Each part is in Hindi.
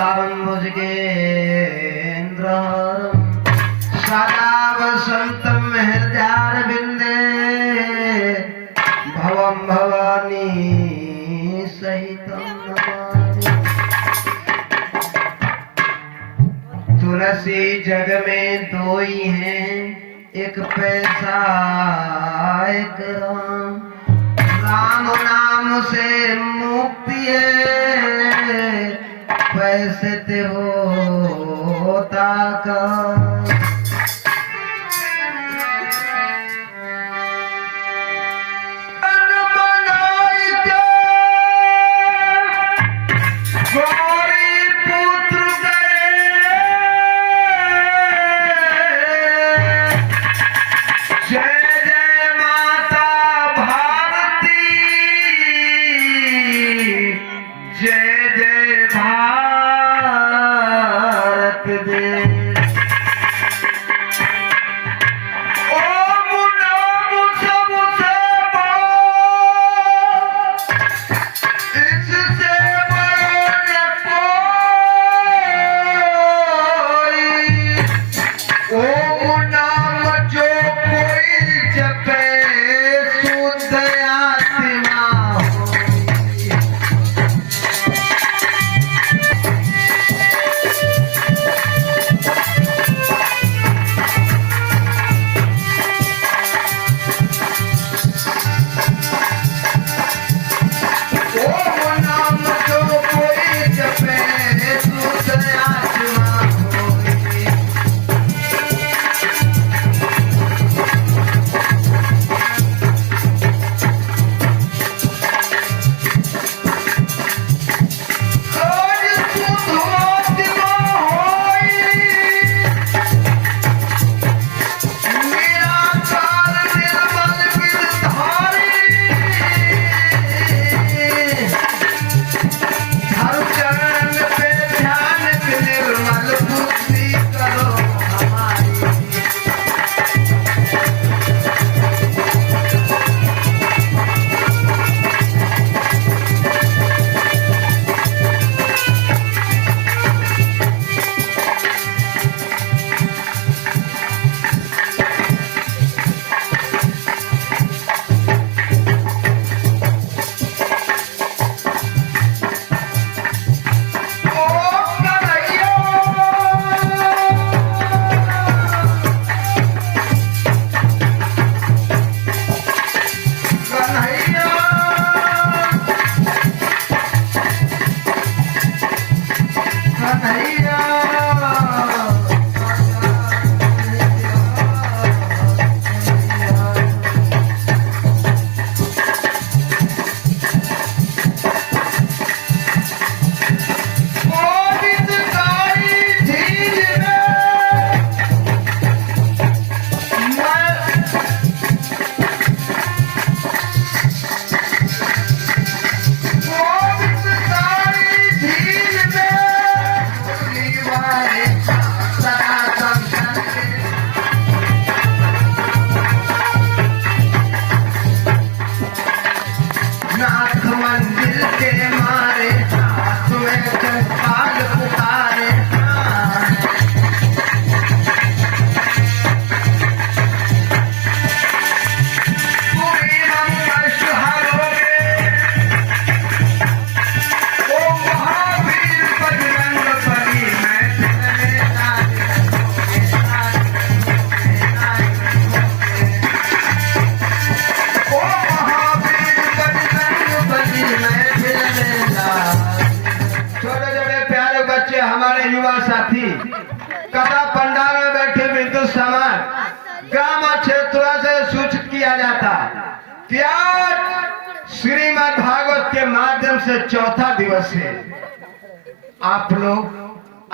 सावन मुजगेन्द्रहरम सदा वसंतम हृदयारविंदे भवम भवानी सहितम नमामि। तुलसी जग में दो ही हैं, एक पैसा एक राम। राम नाम से मुक्ति है, पैसे ते होता का। हमारे युवा साथी कथा पंडाल में बैठे बिंदु समाज ग्राम क्षेत्रों से सूचित किया जाता कि आज श्रीमद् भागवत के माध्यम से चौथा दिवस है। आप लोग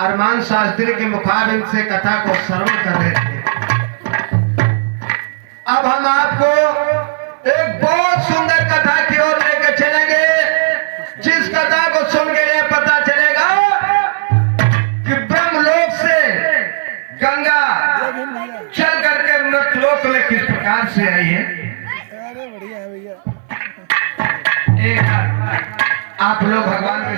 अरमान शास्त्री के मुखाबिन से कथा को श्रवण कर रहे थे। अब हम आपको एक बहुत सुंदर कथा की ओर लेकर चलेंगे, जिस कथा को सुन के ये पता चलेगा कि ब्रह्मलोक से गंगा चल करके मृतलोक में किस प्रकार से आई है। एक आप लोग भगवान के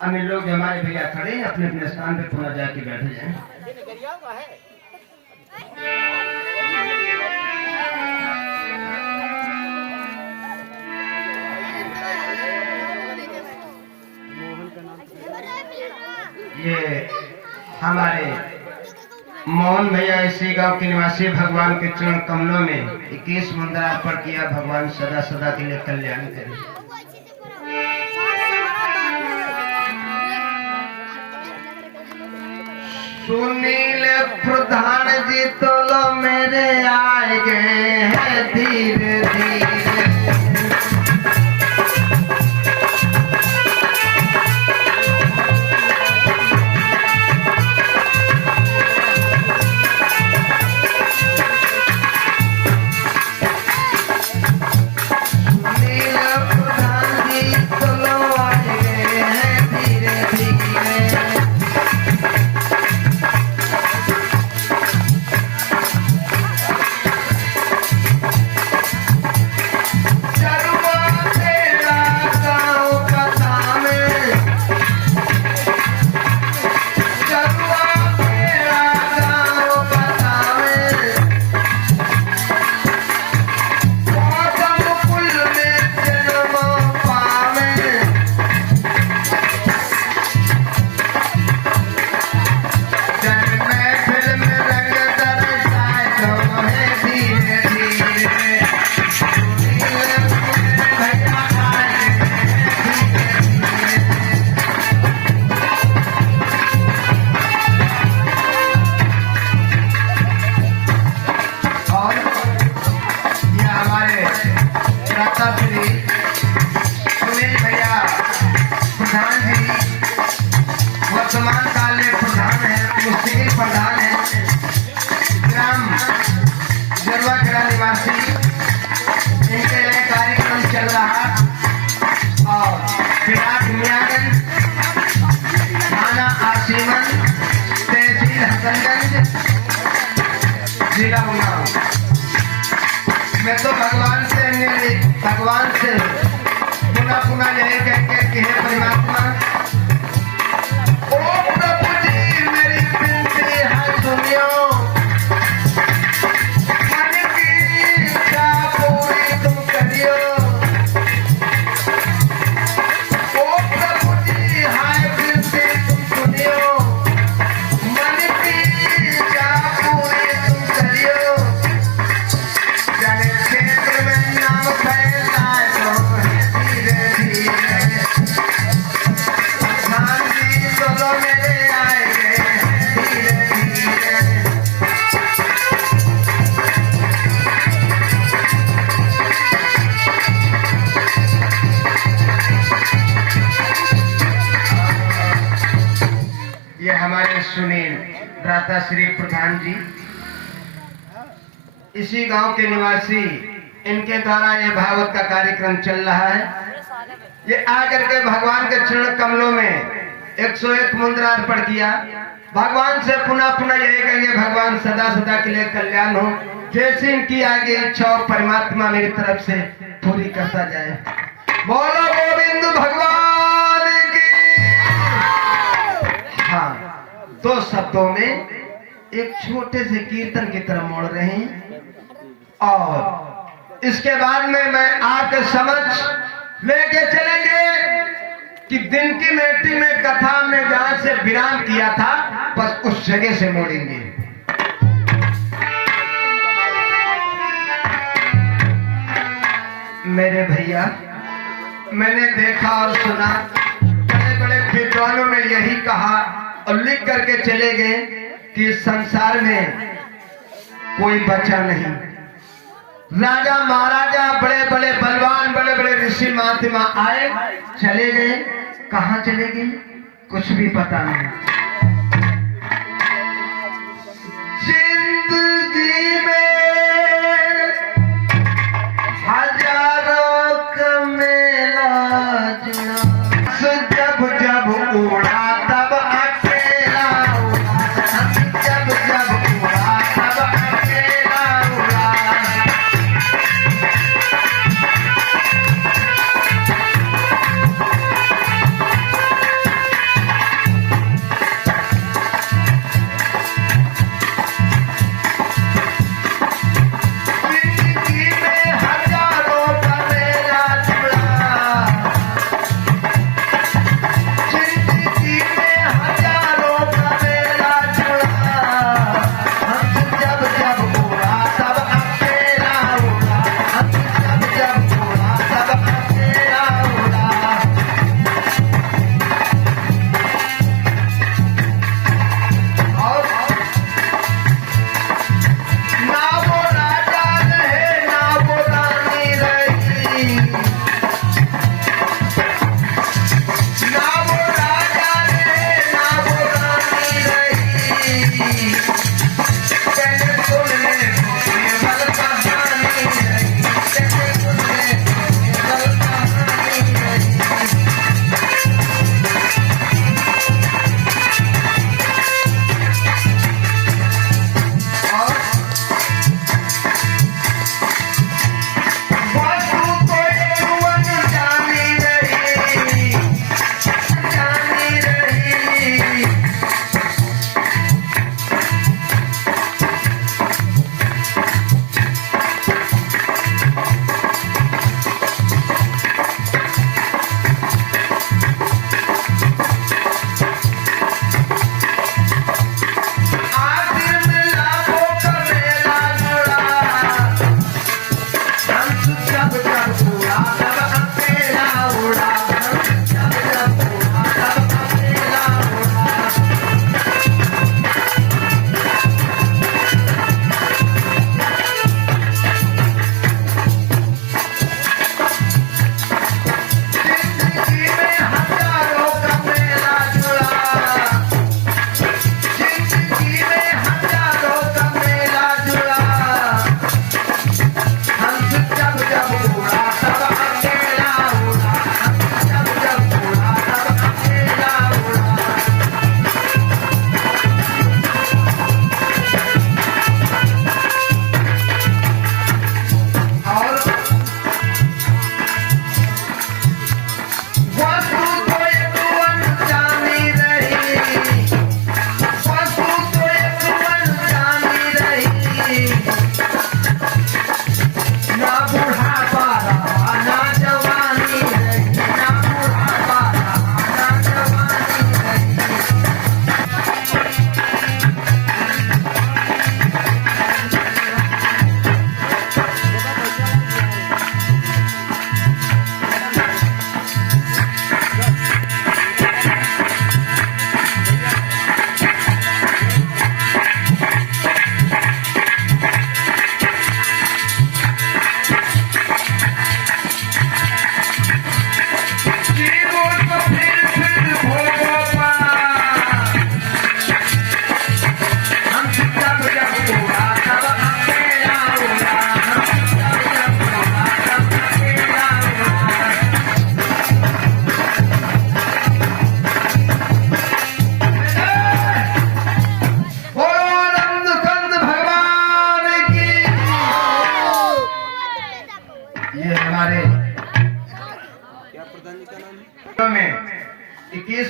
हम इन लोग हमारे भैया खड़े हैं, अपने अपने स्थान पे पुनः जाके बैठ जाए। ये हमारे मोहन भैया इसी गांव के निवासी भगवान के चरण कमलों में 21 मुद्रा अर्पण किया। भगवान सदा सदा के लिए कल्याण करे। सुनील प्रधान जी तो लो मेरे आए गए हैं धीरे धीरे। वर्तमान काल में प्रधान है, मुस्लिम प्रधान है, ग्राम जरवाखेड़ा निवासी। इनके लिए कार्यक्रम चल रहा और विराट मियागंज, थाना आसीमन, तहसील हसनगंज, जिला उन्नाव। मैं तो भगवान से पुनः पुनः यही कहकर कि हे परमात्मा, ओ प्रभु जी मेरी विनती है सुनियो, मन की इच्छा पूरी तुम करियो। ओ प्रभु जी हाय विनती तुम सुनियो, मन की इच्छा पूरी तुम करियो। जाने क्षेत्र में नाम फैला तो धीरे धीरे मेरे आएंगे धीरे धीरे। ये हमारे सुनील राता श्री प्रधान जी, इसी गांव के निवासी, इनके द्वारा ये भागवत का कार्यक्रम चल रहा है। ये आकर के भगवान के चरण कमलों में 101 मुद्रा अर्पण किया। भगवान से पुनः पुनः यही कहेंगे, भगवान सदा सदा के लिए कल्याण हो। जैसी इनकी आगे इच्छा हो परमात्मा मेरी तरफ से पूरी करता जाए। बोलो गोविंद भगवान की। हाँ, 2 शब्दों में एक छोटे से कीर्तन की तरफ मोड़ रहे हैं और इसके बाद में मैं आपके समझ लेके चलेंगे कि दिन की मेटी में कथा में जहां से विराम किया था, बस उस जगह से मोड़ेंगे। मेरे भैया, मैंने देखा और सुना, बड़े बड़े विद्वानों ने यही कहा और लिख करके चले गए कि संसार में कोई बचा नहीं। राजा महाराजा, बड़े बड़े बलवान, बड़े बड़े ऋषि महात्मा आए चले गए, कहाँ चले गए कुछ भी पता नहीं। जिंदगी में हजारों का मेला जुड़ा, जब जब उड़ा तब अकेला उड़ा, जब जब उड़ा तब अकेला उड़ा।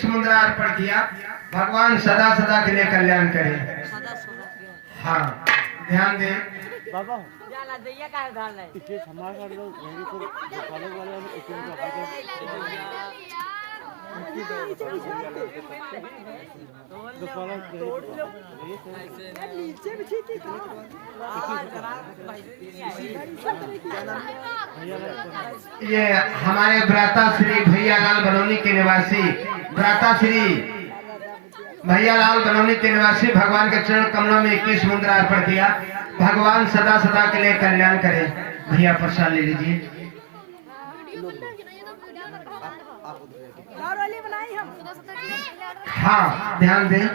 मुद्रा अर्पण किया। भगवान सदा सदा के लिए कल्याण करे। हाँ ध्यान दे ये हमारे भ्राताश्री भैयालाल बरौनी के निवासी भ्राताश्री भैयालाल बरौनी के निवासी भगवान के चरण कमलों में 21 मुद्रा अर्पण किया। भगवान सदा सदा के लिए कल्याण करे। भैया प्रसाद ले लीजिए। हाँ ध्यान दें।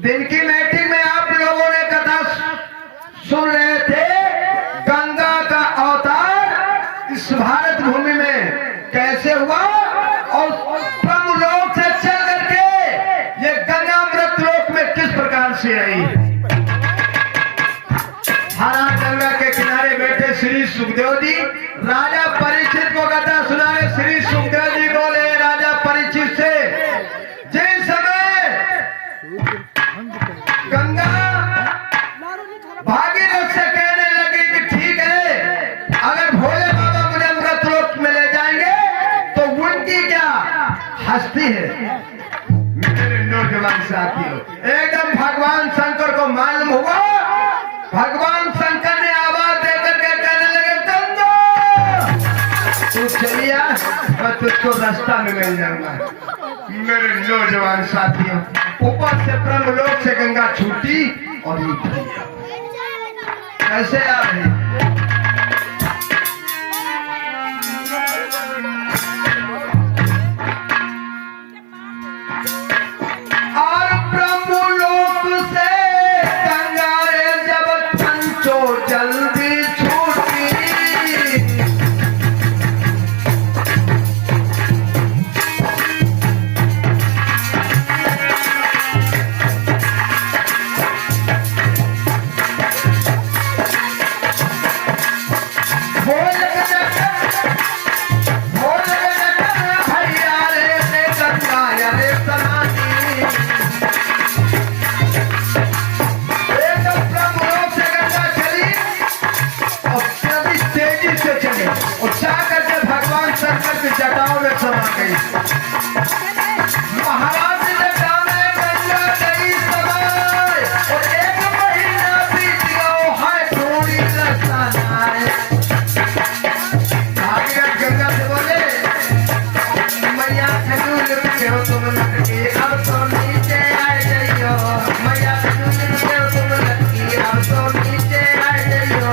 दिन की मीटिंग में आप लोगों ने कथा सुन रहे थे। गंगा का अवतार इस भारत भूमि में कैसे हुआ और ब्रह्म लोक से चल करके ये गंगा मृत लोक में किस प्रकार से आई। हरा गंगा के किनारे बैठे श्री सुखदेव जी राजा परीक्षित को कथा सुना रहे। श्री सुखदेव जी बोले राजा परीक्षित से, जिस समय गंगा भागीरथ से कहने लगी कि ठीक है, अगर भोले बाबा मुझे मृत लोक में ले जाएंगे तो उनकी क्या हस्ती है। मेरे नौजवान साथियों, एकदम भगवान शंकर को मालूम हुआ। भगवान शंकर ने आवाज देकर के कहने लगे, गंगा तू चलिया, मैं तुझको रास्ता में मिल जाऊंगा। मेरे नौजवान साथियों, ऊपर से ब्रह्मलोक से गंगा छूटी और कैसे आ रही। और ब्रह्मलोक से गंगा रे जब पंचो जल्दी छूटी, जटाओं में समा गई। महाराज ने जाने गंगा गई समाए और 1 महीना बीत गया है थोड़ी रसानाए। भागीरथ गंगा से बोले, मैया खजूर के हो तुम लड़की, अब तो नीचे आ जाइयो। मैया खजूर के हो तुम लड़की, अब तो नीचे आ जाइयो।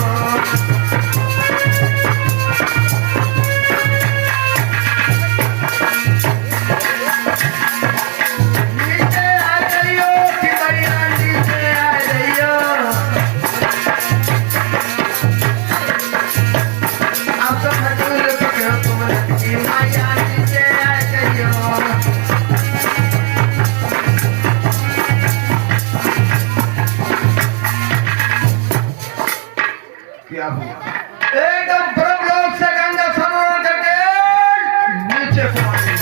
क्या हुआ? एकदम ब्रह्मलोक से गंगा सरोवर करके नीचे को आई।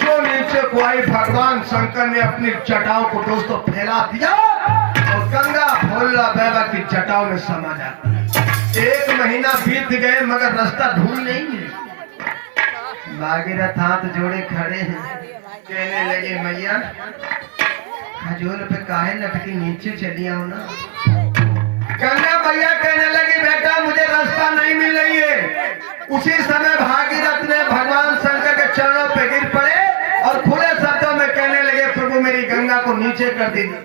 जो नीचे को आई, भगवान शंकर ने अपनी जटाओं को दोस्तों फैला दिया और गंगा भोला बाबा की जटाओं में समा जाती। 1 महीना बीत गए मगर रास्ता ढूंढ नहीं मिला। भागीरथ हाथ जोड़े खड़े हैं, कहने लगे मैया खजूर पे काहे लटकी, नीचे चली आओ ना। गंगा मैया कहने लगी बेटा मुझे रास्ता नहीं मिल रही है। उसी समय भागीरथ ने भगवान शंकर के चरणों पे गिर पड़े और खुले शब्दों में कहने लगे प्रभु मेरी गंगा को नीचे कर दीजिए।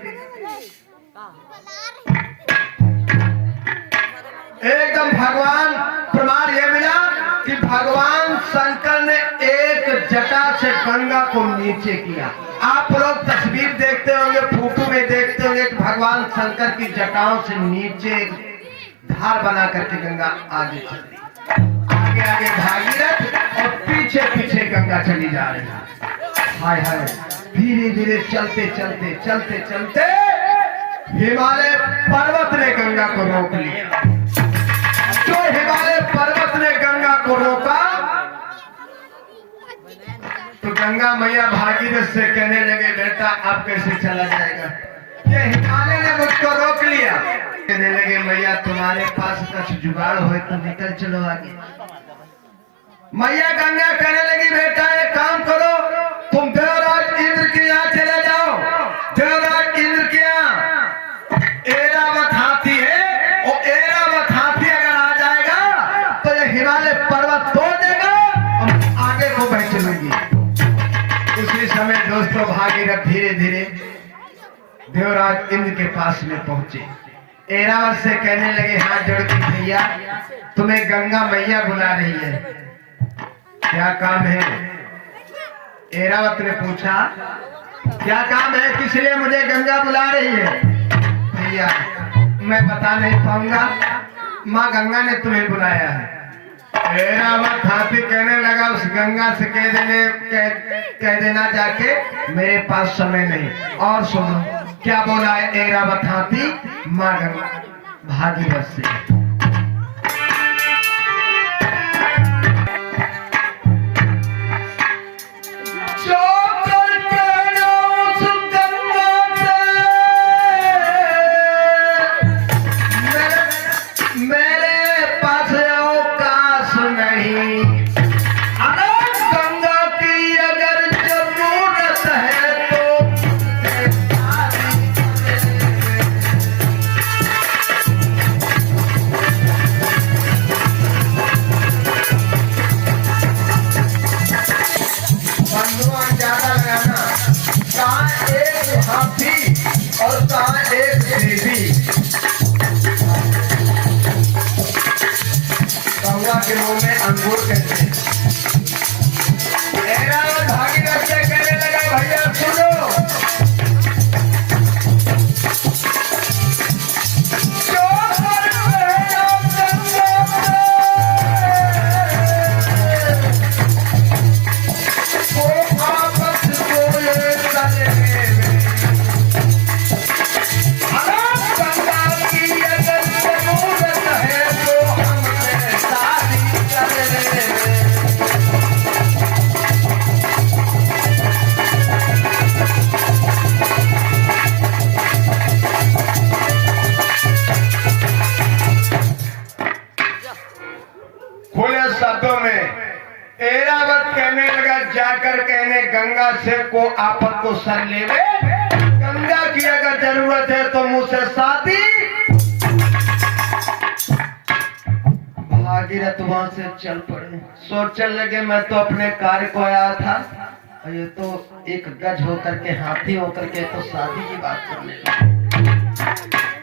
एकदम भगवान प्रमाण यह मिला कि भगवान शंकर ने एक जटा से गंगा को नीचे किया। आप लोग तस्वीर देखते होंगे, फोटो में देखते होंगे कि भगवान शंकर की जटाओं से नीचे धार बना करके गंगा आगे चली, आगे आगे भागीरथ और पीछे पीछे गंगा चली जा रही है। हाय हाय, धीरे धीरे चलते चलते चलते चलते हिमालय पर्वत ने गंगा को रोक लिया। जो हिमालय पर्वत ने गंगा मैया भागीरथ से कहने लगे बेटा आप कैसे चला जाएगा। ये हिमालय ने मुझको रोक लिया। कहने लगे मैया तुम्हारे पास कुछ जुगाड़ हो तो निकल चलो आगे। मैया गंगा कहने लगी बेटा एक काम करो, तुम देवराज इंद्र के यहाँ चले जाओ। देवराज इंद्र के यहाँ ऐरावत हाथी है, वो ऐरावत हाथी अगर आ जाएगा तो ये हिमालय पर्वत तोड़ देगा और आगे को बढ़ चलेगी। उसी समय दोस्तों भागीरथ धीरे धीरे देवराज इंद्र के पास में पहुंचे। ऐरावत से कहने लगे हाथ जोड़ के भैया तुम्हें गंगा मैया बुला रही है, क्या काम है। ऐरावत ने पूछा क्या काम है, किस लिए मुझे गंगा बुला रही है। भैया मैं बता नहीं पाऊंगा, माँ गंगा ने तुम्हें बुलाया है। ऐरावत हाथी कहने लगा उस गंगा से कह देना जाके मेरे पास समय नहीं। और सुनो क्या बोला है ऐरावत हाथी माँ गंगा भागीरथ से। और कहा एक देवी गंगा के मुंह में अंगूर कहते हैं। ऐरावत भागीरथ से कहने लगा भैया सुनो जाकर कहने गंगा से को आपत को सर लेवे, गंगा की अगर जरूरत है तो मुझसे शादी। भागीरथ वहां से चल पड़े। सोचने लगे मैं तो अपने कार्य को आया था, ये तो एक गज होकर के हाथी होकर के तो शादी की बात करने लगे।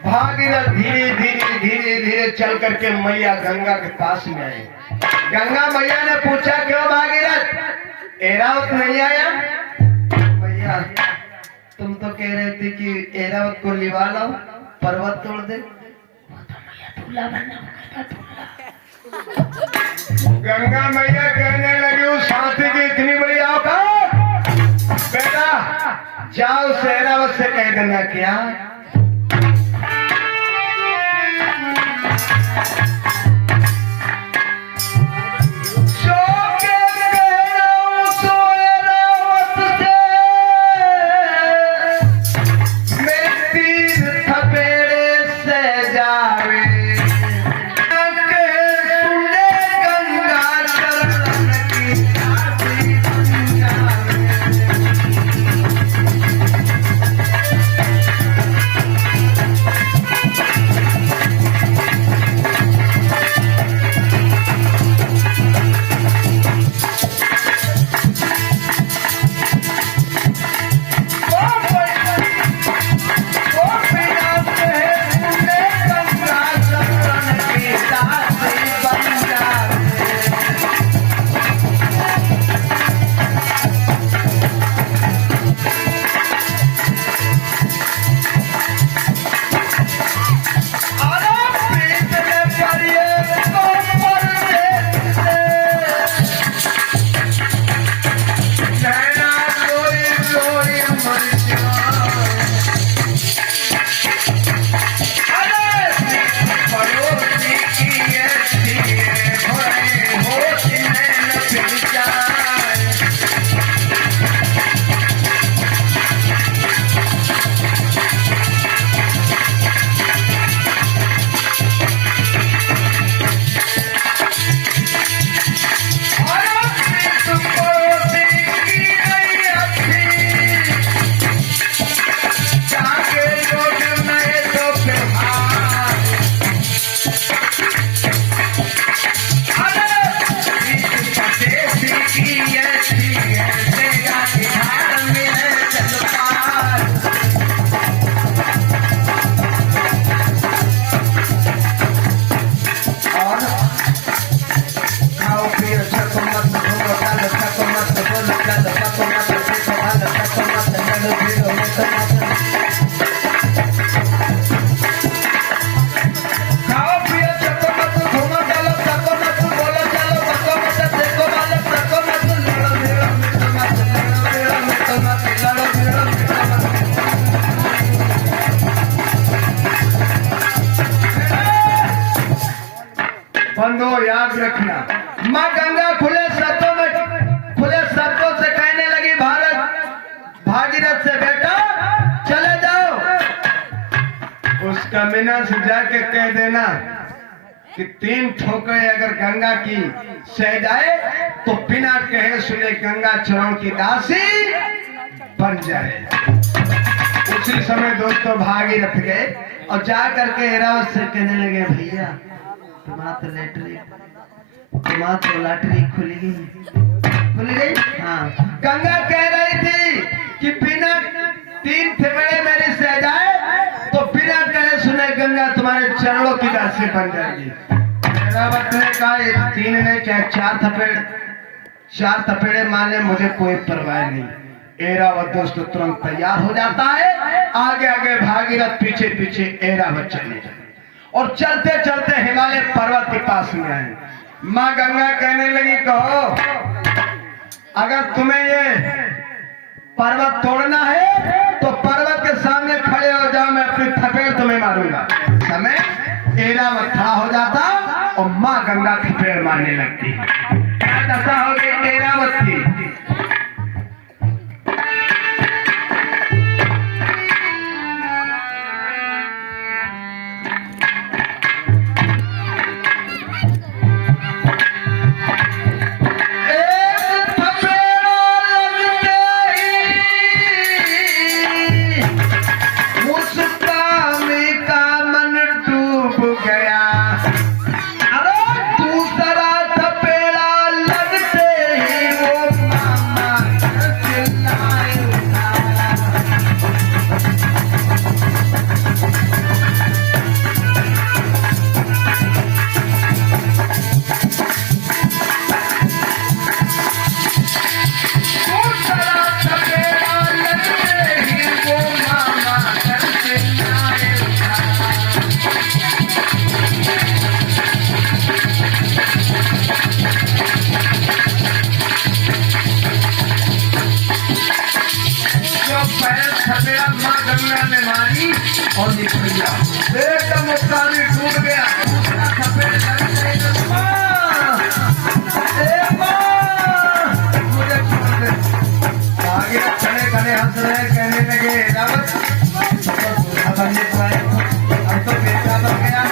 भागीरथ धीरे धीरे धीरे धीरे चल करके मैया गंगा के पास में आए। गंगा मैया ने पूछा क्यों भागीरथ ऐरावत नहीं आया। भैया तुम तो कह रहे थे कि ऐरावत को लिवा लाओ पर्वत तोड़ दे। गंगा मैया कहने लगी उस हाथी की इतनी बड़ी औकात, बेटा जाओ ऐरावत से कह देना क्या। माँ गंगा खुले शब्दों से कहने लगी भागीरथ से, बेटा चले जाओ, उस कमीना से जाके कह देना कि 3 ठोकर अगर गंगा की सह जाए तो बिना कहे सुने गंगा चरणों की दासी बन जाए। उसी समय दोस्तों भागीरथ गए और जा करके ऐरावत से कहने लगे, भैया तुम्हारा तो लॉटरी खुल गई। हाँ, गंगा कह रही थी कि बिना 3 थेपड़े मेरे से जाए तो बिना कहे सुने गंगा तुम्हारे चरणों की दासी बन जाएगी। ऐरावत ने कहा 3 नहीं चाहे 4 थपेड़े माने मुझे कोई परवाह नहीं। ऐरावत दोस्तों तुरंत तैयार हो जाता है, आगे आगे भागीरथ पीछे पीछे ऐरावत चले और चलते चलते हिमालय पर्वत के पास में आए। माँ गंगा कहने लगी, कहो अगर तुम्हें ये पर्वत तोड़ना है तो पर्वत के सामने खड़े हो जाओ, मैं अपनी थपेड़ तुम्हें मारूंगा। समय ऐरावत खड़ा हो जाता और माँ गंगा थपेड़ मारने लगती। क्या दशा हो गई ऐरावत की। ने मारी और निकल गया, एकदम मुक्तानी टूट गया। आगे खड़े खड़े हंस रहे, कहने लगे ऐरावत बनने पाए, हम तो बेटा बन गया।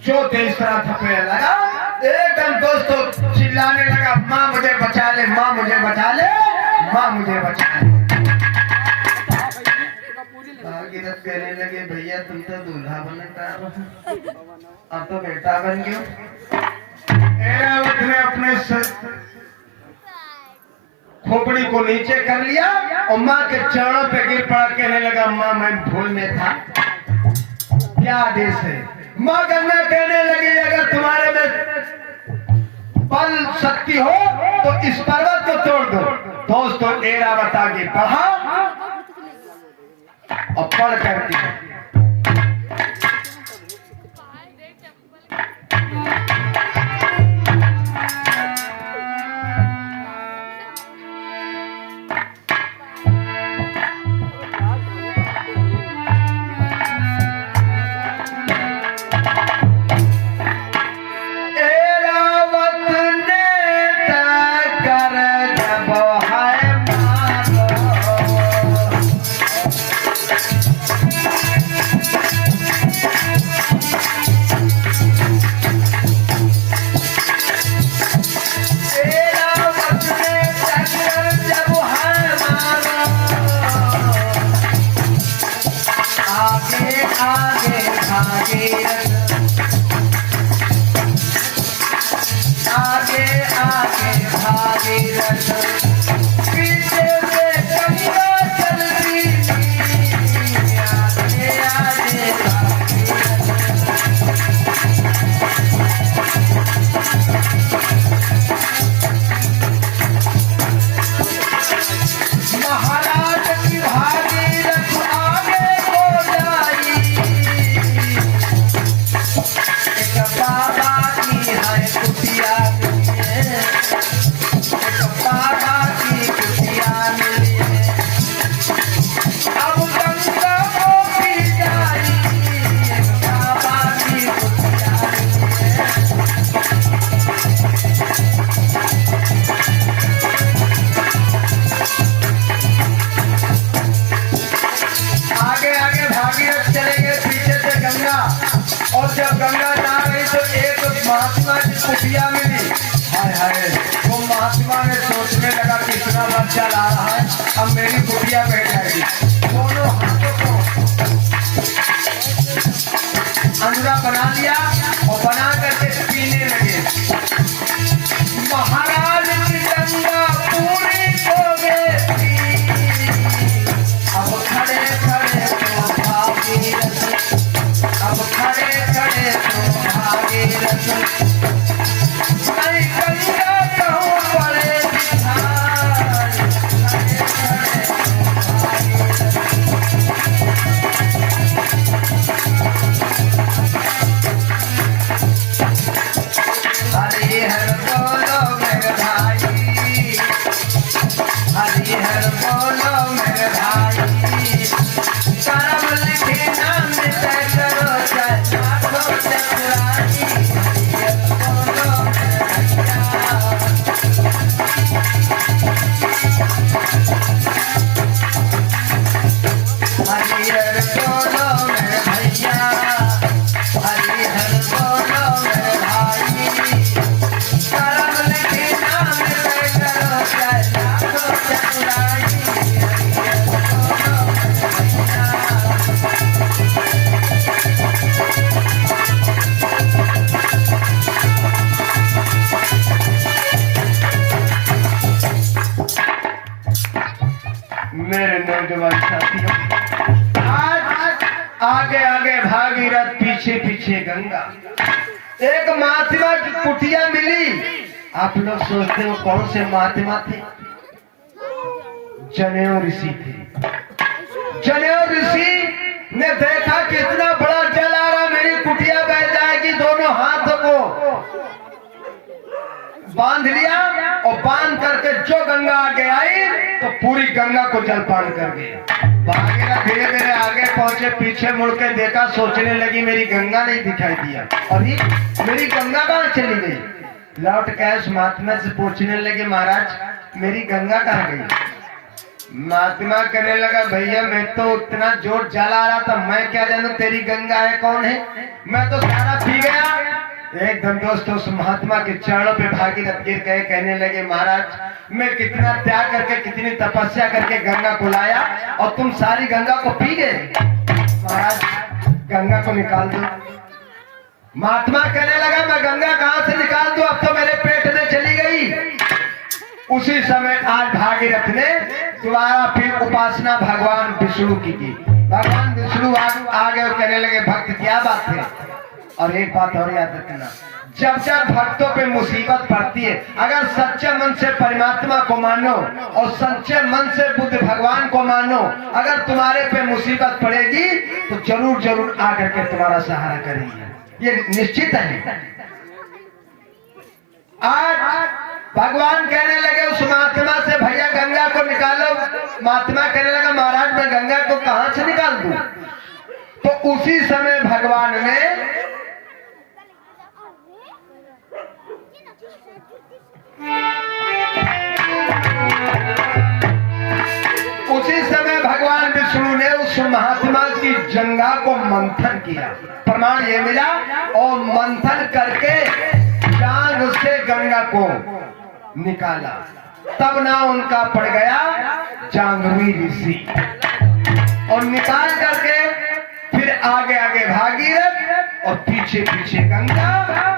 जो तीसरा थप्पड़ लगा, एकदम दोस्तों चिल्लाने लगा, माँ मुझे बचा ले, माँ मुझे बचा ले, माँ मुझे बचा ले। भागीरथ कहने लगे, भैया तुम तो दूल्हा बनता, अब तो बेटा बन गयो। ऐरावत ने अपने खोपड़ी को नीचे कर लिया और माँ के चरणों पे गिर पड़ा, कहने लगा, माँ मैं भूल में था, क्या आदेश है। माँ गंगा कहने लगी, अगर तुम्हारे में बल शक्ति हो तो इस पर्वत को तोड़ दो। दोस्तों ऐरावत आगे बढ़ा और पढ़ करती है, महाराज चले गए पीछे से गंगा, और जब गंगा जा रही तो एक महात्मा की कुटिया मिली। हाय हाय, वो महात्मा ने सोचने लगा कितना बच्चा ला रहा है, अब मेरी कुटिया बैठ जाएगी। दोनों हाथों को अंधरा बना लिया और बना करके पीने लगे। महाराज की गंगा पूरी हो गई। अब खड़े खड़े तो भागीरथ, अब खड़े खड़े तो भागीरथ, मैं गंगा कहूँ बड़े बिहार, खड़े खड़े तो भागीरथ। हरि हर बोलो मेरे भाई, हरि हर बोलो मेरे भाई, कर्म लिखे नाम तय करो चाहो चतुराई। हरि हर बोलो मेरे भैया, हरि हर बोलो मेरे भैया, हरि हर बोलो मेरे भाई, कर्म लिखे नाम तय करो चाहो चतुराई। हरि हर बोलो मेरे भैया। मेरे नौजवान साथियों, आज आगे आगे भागीरथ, पीछे पीछे गंगा। एक महात्मा की कुटिया मिली। आप लोग सोचते हो कौन से महात्मा थे? जनेऊ ऋषि थे। जनेऊ ऋषि ने देखा कि इतना बड़ा जल आ रहा, मेरी कुटिया बह जाएगी। दोनों हाथों को बांध लिया और बांध करके जो गंगा आगे आई तो पूरी गंगा को जलपान कर गए। भागीरथ धीरे धीरे आगे पहुंचे, पीछे मुड़ के देखा, सोचने लगी मेरी गंगा नहीं दिखाई दिया, अरे मेरी गंगा कहाँ चली गई? लौट के उस महात्मा से पूछने लगे, महाराज मेरी गंगा कहाँ गई? महात्मा कहने लगा, भैया मैं तो इतना जोर जल आ रहा था, मैं क्या जानू तेरी गंगा है कौन है, मैं तो सारा पी गया। एकदम दोस्तों उस महात्मा के चरणों पे भागीरथ गिर गए। कहने लगे, महाराज मैं कितना त्याग करके, कितनी तपस्या करके गंगा को लाया और तुम सारी गंगा को पी गए। महाराज गंगा को निकाल दो। महात्मा कहने लगा, मैं गंगा कहाँ से निकाल दूं, अब तो मेरे पेट में चली गई। उसी समय आज भागीरथ ने दोबारा फिर उपासना भगवान विष्णु की। भगवान विष्णु आ गए और कहने लगे, भक्त क्या बात है? और एक बात और याद रखना, जब जब भक्तों पे मुसीबत पड़ती है, अगर सच्चे मन से परमात्मा को मानो और सच्चे मन से बुद्ध भगवान को मानो, अगर तुम्हारे पे मुसीबत पड़ेगी तो जरूर जरूर आकर के तुम्हारा सहारा करेंगे, ये निश्चित है। आज भगवान कहने लगे उस महात्मा से, भैया गंगा को निकालो। महात्मा कहने लगा, महाराज मैं गंगा को कहां से निकाल दूं? तो उसी समय भगवान ने भगवान विष्णु ने उस महात्मा की जंघा को मंथन किया। प्रमाण ये मिला, और मंथन करके जांघ से गंगा को निकाला। तब ना उनका पड़ गया जांघवी ऋषि, और निकाल करके फिर आगे आगे भागीरथ और पीछे पीछे गंगा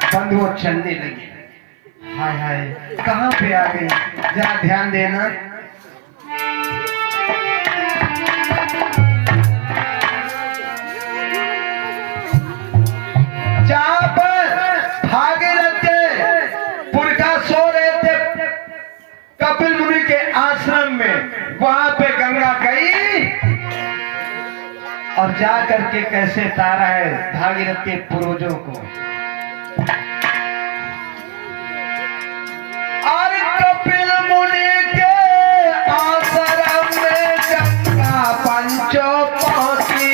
बंधुओं चलने लगी। हाय हाय, कहाँ पे आ गई? जरा ध्यान देना। जहाँ पर भागीरथ के पुरखा सो रहे थे कपिल मुनि के आश्रम में, वहां पे गंगा गई और जा करके कैसे तारा है भागीरथ के पूर्वजों को। और कपिल मुनि के आश्रम में गंगा पंचो पहुंची।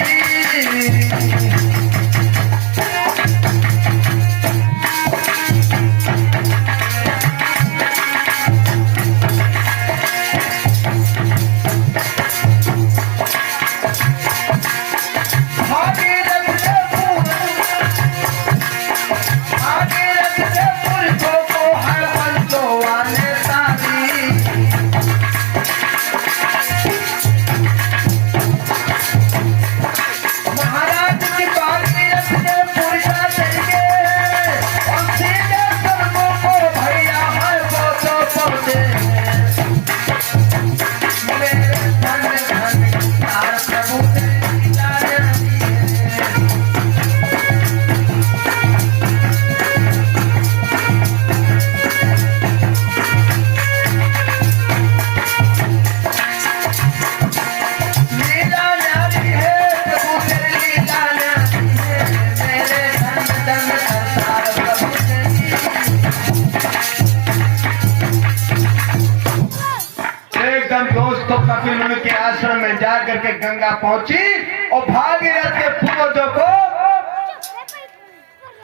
उनके आश्रम में जा करके गंगा पहुंची और भागीरथ के पूर्वजों को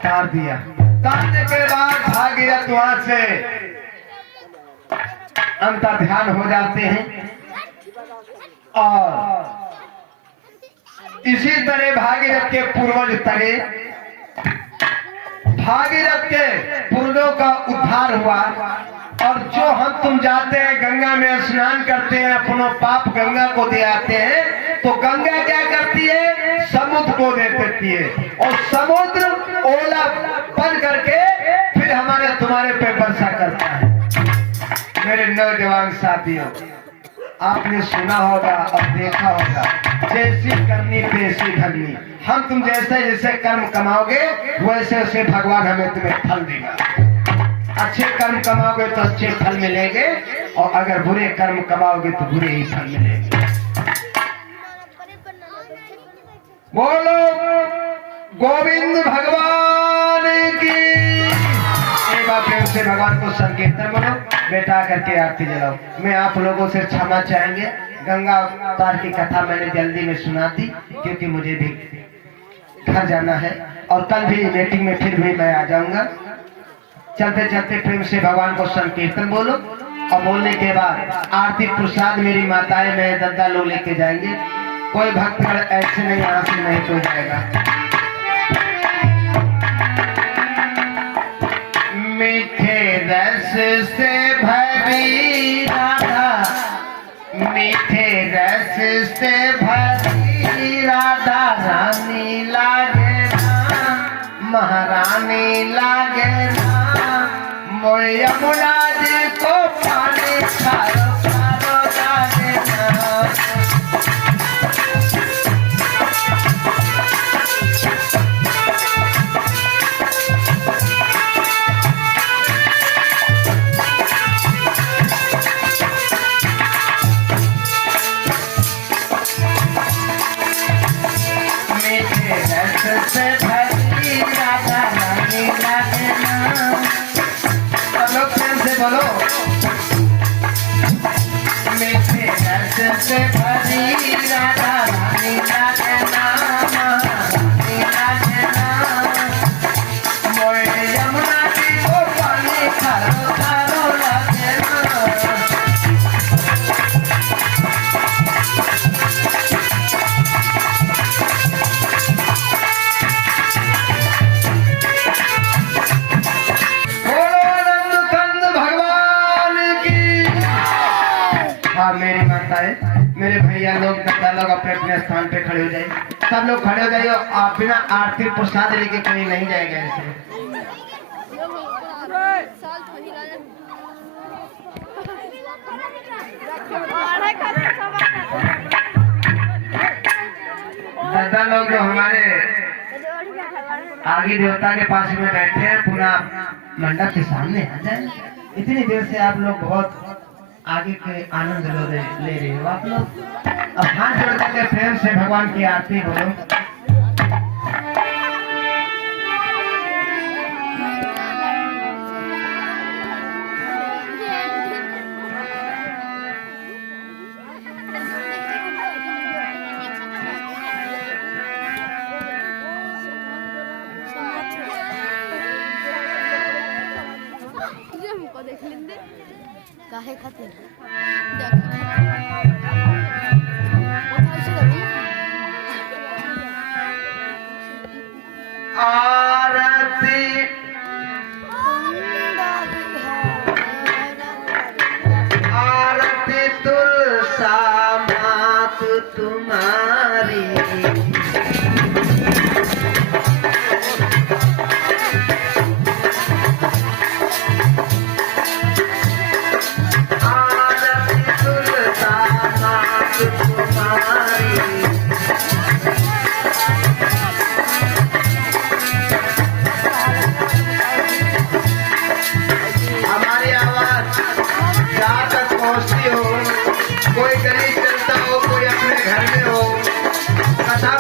तार दिया। तारने के बाद भागीरथ वहां से अंतर्ध्यान हो जाते हैं और इसी तरह भागीरथ के पूर्वज तरह भागीरथ के पूर्वजों का उद्धार हुआ। और जो हम तुम जाते हैं गंगा में स्नान करते हैं, अपनों पाप गंगा को दे आते हैं, तो गंगा क्या करती है? समुद्र को दे देती है और समुद्र ओला बन करके फिर हमारे तुम्हारे पे वर्षा करता है। मेरे नौजवान साथियों, आपने सुना होगा और देखा होगा, जैसी करनी तैसी भरनी। हम तुम जैसे जैसे कर्म कमाओगे वैसे वैसे भगवान हमें तुम्हें फल देगा। अच्छे कर्म कमाओगे तो अच्छे फल मिलेंगे और अगर बुरे कर्म कमाओगे तो बुरे ही फल मिलेंगे। बोलो गोविंद भगवान की। एक बार प्रेम से भगवान को संकीर्तन बोलो, बेटा करके आरती जलाओ। मैं आप लोगों से क्षमा चाहेंगे, गंगा अवतार की कथा मैंने जल्दी में सुना दी क्योंकि मुझे भी घर जाना है और कल भी मीटिंग में फिर भी मैं आ जाऊंगा। चलते चलते प्रेम से भगवान को संकीर्तन बोलो और बोलने के बाद आरती प्रसाद मेरी माताएं मेरे दादा लोग लेके जाएंगे। कोई भक्तगण ऐसे नहीं यहाँ से नहीं तो जाएगा। मीठे रस से भरी राधा, मीठे रस से भरी राधा रानी लागे ना, महारानी लागे ना। यमुना जी को पानी खारो खारो लागे ना। मीठे रस से भरी राधा रानी लागे ना। प्रेम से बोलो, मीठे रस से भरी राधा रानी लागे ना, महारानी लागे ना। मोए यमुना जी को पानी खारो खारो लागे ना। मेरी माताएं, मेरे भैया लोग, दादा लोग अपने अपने स्थान पे खड़े हो जाइए। सब लोग खड़े हो जाइए। आप बिना आरती प्रसाद लेके कहीं नहीं जाएगा ऐसे। दादा लोग जो हमारे आगे देवता के पास में बैठे हैं, पूरा मंडप के सामने आ जाए। इतनी देर से आप लोग बहुत आगे के आनंद ले रहे हो आप लोग। अब हाथ जोड़ करके प्रेम से भगवान की आरती बोलो। काहे खातिर आरती आरती तुलसा मात तुम्हारी। हमारी आवाज जहाँ तक पहुँचती हो, कोई गली चलता हो, कोई अपने घर में हो, कथा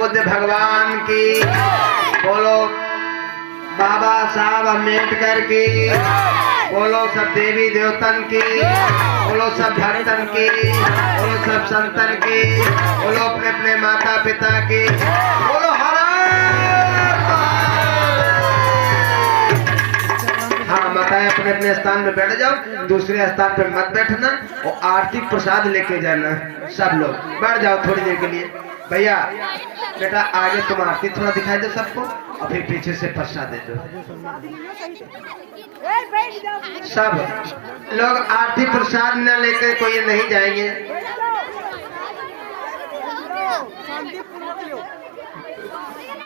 बुद्ध भगवान की, बोलो बाबा साहब अम्बेडकर की, बोलो सब देवी देवतन की, बोलो सब भक्तन की, बोलो सब संतन की, बोलो अपने अपने माता पिता की, बोलो हर हाँ माताएं अपने अपने स्थान पे बैठ जाओ, दूसरे स्थान पे मत बैठना और आरती प्रसाद लेके जाना। सब लोग बैठ जाओ थोड़ी देर के लिए। भैया बेटा आगे तुम आरती थोड़ा दिखाई दो सबको और फिर पीछे से प्रसाद दे दो। सब लोग आरती प्रसाद न लेकर कोई नहीं जाएंगे।